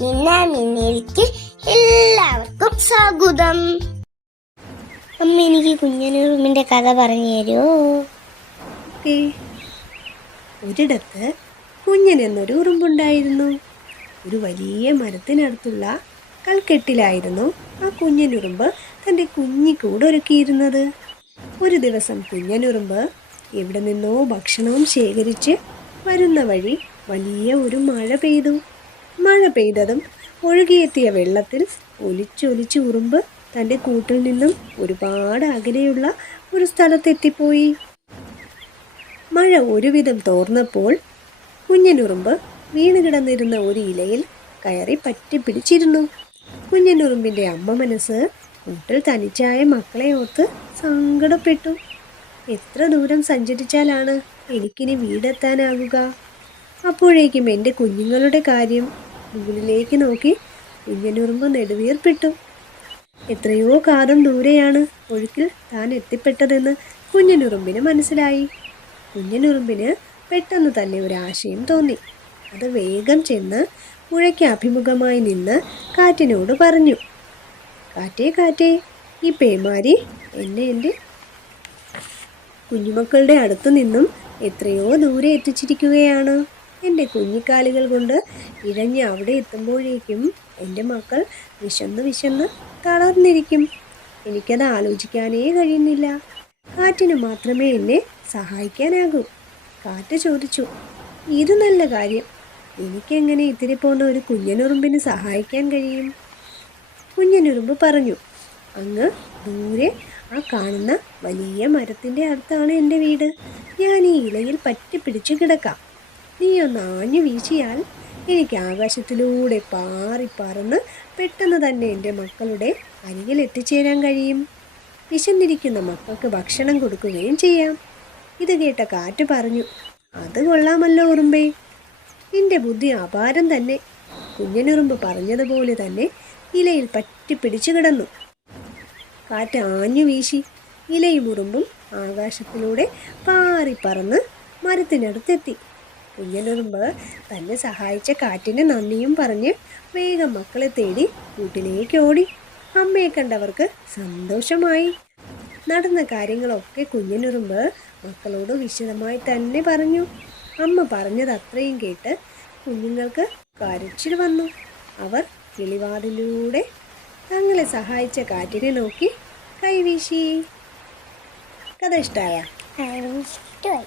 മിന്നിയിലേക്ക് എല്ലാവർക്കും സ്വാഗതം. അമ്മ എനിക്ക് കുഞ്ഞനുറുമ്പിന്റെ കഥ പറഞ്ഞു തരുമോ? ഒരിടത്ത് കുഞ്ഞൻ എന്നൊരു ഉറുമ്പുണ്ടായിരുന്നു. ഒരു വലിയ മരത്തിനടുത്തുള്ള കൽക്കെട്ടിലായിരുന്നു ആ കുഞ്ഞനുറുമ്പ് തൻ്റെ കുഞ്ഞിക്കൂട് ഒരുക്കിയിരുന്നത്. ഒരു ദിവസം കുഞ്ഞനുറുമ്പ് എവിടെ നിന്നോ ഭക്ഷണവും ശേഖരിച്ച് വരുന്ന വഴി വലിയ ഒരു മഴ പെയ്തു. മഴ പെയ്തതും ഒഴുകിയെത്തിയ വെള്ളത്തിൽ ഒലിച്ചൊലിച്ച് ഉറുമ്പ് തൻ്റെ കൂട്ടിൽ നിന്നും ഒരുപാട് അകലെയുള്ള ഒരു സ്ഥലത്തെത്തിപ്പോയി. മഴ ഒരുവിധം തോർന്നപ്പോൾ കുഞ്ഞനുറുമ്പ് വീണ് കിടന്നിരുന്ന ഒരു ഇലയിൽ കയറി പറ്റിപ്പിടിച്ചിരുന്നു. കുഞ്ഞനുറുമ്പിൻ്റെ അമ്മ മനസ്സ് കൂട്ടിൽ തനിച്ചായ മക്കളെ ഓർത്ത് സങ്കടപ്പെട്ടു. എത്ര ദൂരം സഞ്ചരിച്ചാലാണ് എനിക്കിനി വീടെത്താനാകുക? അപ്പോഴേക്കും എൻ്റെ കുഞ്ഞുങ്ങളുടെ കാര്യം മുകളിലേക്ക് നോക്കി കുഞ്ഞനുറുമ്പ് നെടുവീർപ്പിട്ടു. എത്രയോ കാലം ദൂരെയാണ് ഒഴുക്കിൽ താൻ എത്തിപ്പെട്ടതെന്ന് കുഞ്ഞനുറുമ്പിന് മനസ്സിലായി. കുഞ്ഞനുറുമ്പിന് പെട്ടെന്ന് തന്നെ ഒരു ആശയം തോന്നി. അത് വേഗം ചെന്ന് പുഴയ്ക്ക് അഭിമുഖമായി നിന്ന് കാറ്റിനോട് പറഞ്ഞു, കാറ്റേ കാറ്റേ, ഈ പേമാരി എന്നെ എൻ്റെ കുഞ്ഞുമക്കളുടെ അടുത്തു നിന്നും എത്രയോ ദൂരെ എത്തിച്ചിരിക്കുകയാണ്. എൻ്റെ കുഞ്ഞിക്കാലുകൾ കൊണ്ട് ഇഴഞ്ഞ് അവിടെ എത്തുമ്പോഴേക്കും എൻ്റെ മക്കൾ വിശന്ന് തളർന്നിരിക്കും. എനിക്കത് ആലോചിക്കാനേ കഴിയുന്നില്ല. കാറ്റിന് മാത്രമേ എന്നെ സഹായിക്കാനാകൂ. കാറ്റ് ചോദിച്ചു, ഇത് നല്ല കാര്യം. എനിക്കെങ്ങനെ ഇത്തിരി പോന്ന ഒരു കുഞ്ഞനുറുമ്പിന് സഹായിക്കാൻ കഴിയും? കുഞ്ഞനുറുമ്പ് പറഞ്ഞു, അങ്ങ് ദൂരെ ആ കാണുന്ന വലിയ മരത്തിൻ്റെ അടുത്താണ് എൻ്റെ വീട്. ഞാൻ ഈ ഇലയിൽ പറ്റിപ്പിടിച്ച് കിടക്കാം. നീ ഒന്ന് ആഞ്ഞു വീശിയാൽ എനിക്ക് ആകാശത്തിലൂടെ പാറി പറന്ന് പെട്ടെന്ന് തന്നെ എൻ്റെ മക്കളുടെ അരികിൽ എത്തിച്ചേരാൻ കഴിയും. വിശന്നിരിക്കുന്ന മക്കൾക്ക് ഭക്ഷണം കൊടുക്കുകയും ചെയ്യാം. ഇത് കേട്ട കാറ്റ് പറഞ്ഞു, അത് കൊള്ളാമല്ലോ ഉറുമ്പേ, നിന്റെ ബുദ്ധി അപാരം തന്നെ. കുഞ്ഞനുറുമ്പ് പറഞ്ഞതുപോലെ തന്നെ ഇലയിൽ പറ്റിപ്പിടിച്ചു കിടന്നു. കാറ്റ് ആഞ്ഞു വീശി ഇലയും ഉറുമ്പും ആകാശത്തിലൂടെ പാറി പറന്ന് മരത്തിനടുത്തെത്തി. കുഞ്ഞനുറുമ്പ് തന്നെ സഹായിച്ച കാറ്റിന് നന്ദിയും പറഞ്ഞ് വേഗം മക്കളെ തേടി വീട്ടിലേക്ക് ഓടി. അമ്മയെ കണ്ടവർക്ക് സന്തോഷമായി. നടന്ന കാര്യങ്ങളൊക്കെ കുഞ്ഞനുറുമ്പ് മക്കളോട് വിശദമായി തന്നെ പറഞ്ഞു. അമ്മ പറഞ്ഞത് അത്രയും കേട്ട് കുഞ്ഞുങ്ങൾക്ക് കരച്ചിൽ വന്നു. അവർ കിളിവാതിലൂടെ തങ്ങളെ സഹായിച്ച കാറ്റിനെ നോക്കി കൈവീശി. കഥ ഇഷ്ടമായ? ഇഷ്ടമായി.